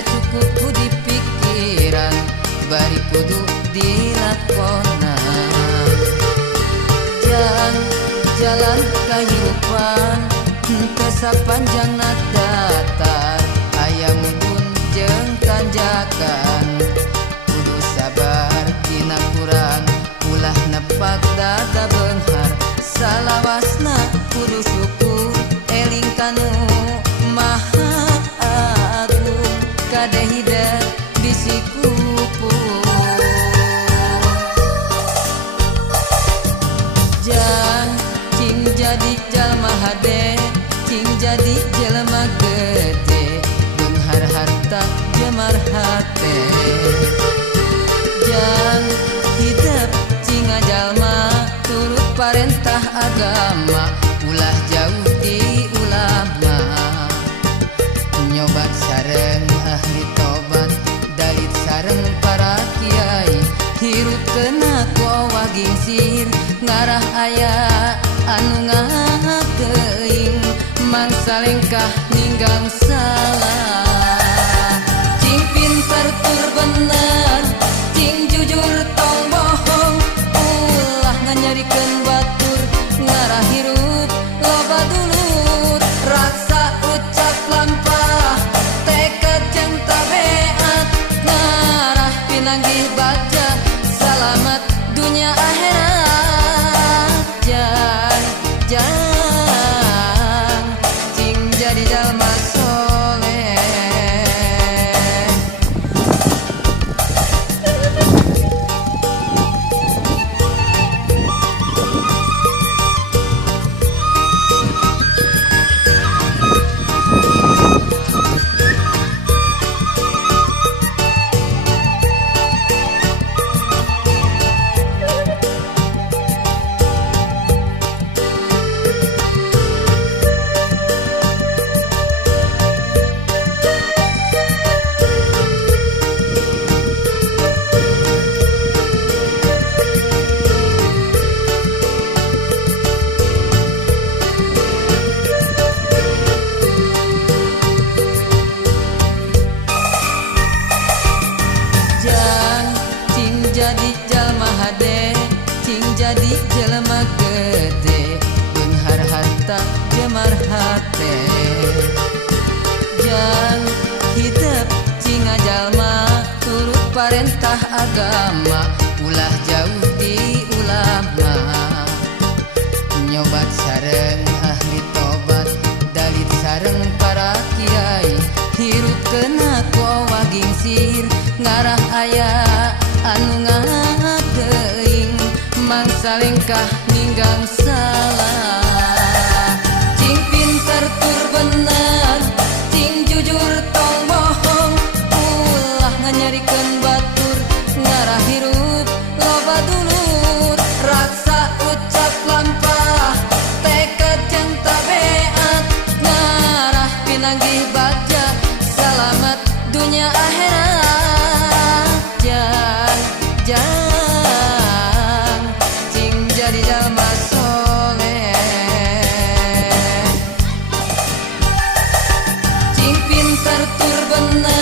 cukup ku di pikiran bari kudu dilakonan. Jalan kehidupan teu sapanjang datar, aya mudun jeung tanjakan. Kudu sabar dina kurang, ulah nepak dada beunghar. Salawasna kudu syukur eling kanu maha agung, kadehida bisi kupung. Cing jadi jalma hade, cing jadi jelema gede, beunghar harta jemar hate. Jang hidup cing jalma turut parentah agama, ulah jauh di ulama. Nyobat sareng ahli tobat, dalit sareng para kiai, hirup kena kuawah gingsir, ngarah aya anu ngakeing, mangsa lengkah ninggang salah. Cing pinter tur bener, cing jujur tong bohong, ulah nganyarikeun batur, ngarah hirup loba dulur. Raksa ucap lampah, tekad jeung tabeat, ngarah pinanggih baja, salamat dunia akhirat. Jang cing jadi jalma soleh. Jadi jalma hade, cing jadi jelema gede, beunghar harta jemar hate. Jang hidup cing jalma turut parentah agama, ulah jauh di ulama. Nyobat sareng ahli tobat, dalit sareng para kiai, hirup kena kuawah gingsir, ngarah aya anu ngakeing, mangsa lengkah ninggang salah. Cing pinter tur bener, cing jujur tong bohong, ulah nganyarikeun batur, ngarah hirup loba dulur. Raksa ucap lampah, tekad jeung tabeat, ngarah pinanggih baja, salamat dunia akhirat. Jang cing jadi jalma soleh. Cing pinter tur bener,